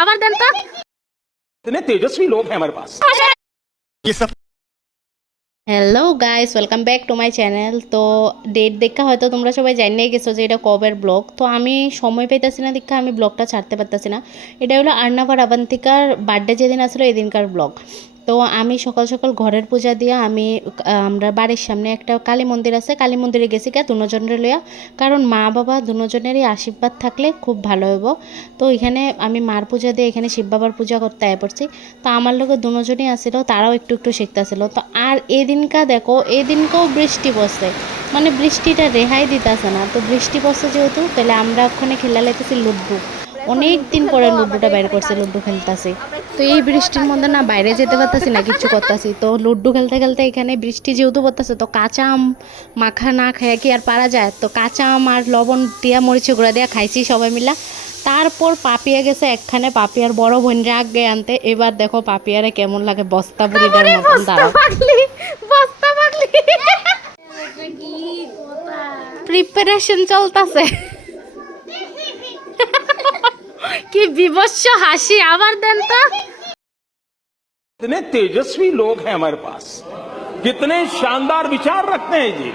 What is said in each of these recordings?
আবার দেন তো। इतने तेजस्वी लोग हैं हमारे पास। ये सब hello guys, welcome back to my channel. তো ডেট দেখা হয়তো তোমরা সবাই জানিয়ে গেছো যে এটা কবের ব্লগ। তো আমি সময় পাইতেছি না দেখা আমি ব্লগটা ছাড়তে পারতেছি না। এটা হলো আর্নাভার আবান্তিকার বার্থডে যেদিন আসলো এদিনকার ব্লগ। তো আমি সকাল সকাল ঘরের পূজা দিয়ে আমরা বাড়ির সামনে একটা কালী মন্দির আছে, কালী মন্দিরে গেছি দুজনের লইয়া, কারণ মা বাবা দুজনেরই আশীর্বাদ থাকলে খুব ভালো হইব। তো এখানে আমি মার পূজা দিয়ে এখানে শিব বাবার পূজা করতে আয় পড়ছি। তো আমার লোক দুজনই আসছিল, তারাও একটু একটু শিখতেছিল। তো আর এদিনকা দেখো, এদিনকেও বৃষ্টি পড়ছে, মানে বৃষ্টিটা রেহাই দিতেছে না। তো বৃষ্টি পড়ছে যেহেতু, তাহলে আমরা ওখানে খেলা লাইতেছি লুড্ডু। অনেক দিন পরে লুড্ডুটা বাইর করছে, লুড্ডু খেলতেছি। তো এই বৃষ্টির মধ্যে না বাইরে যেতে পারতাছি না কিছু করতেছি। তো লুড্ডু খেলতে খেলতে এখানে বৃষ্টি যেহেতু পড়তেছে, তো কাঁচা আম মাখা না খেয়ে কি আর পারা যায়? তো কাঁচা আম আর লবণ দিয়া মরিচে গুঁড়া দিয়া খাইছি সবাই মিলা। তারপর পাপিয়া গেছে একখানে, পাপিয়ার বড় বোনরা আগে আনতে। এবার দেখো পাপিয়ারে কেমন লাগে, বস্তা বুড়িটার মতন। দাঁড়াও, প্রিপারেশন চলতেছে। কি বিভৎস হাসি, আবার দেন তো। इतने तेजस्वी लोग हैं हमारे पास, कितने शानदार विचार रखते हैं जी।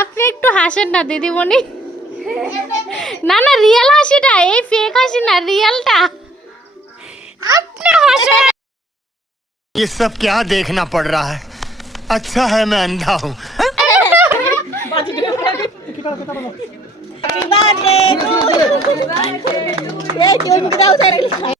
আপনি একটু হাসেন না দিদিমণি। না না, রিয়েল হাসিটা, এই ফেক হাসি না, রিয়েলটা। আপনি হাসেন। ये सब क्या देखना पड़ रहा है। अच्छा है मैं अंधा हूँ। Happy birthday to you.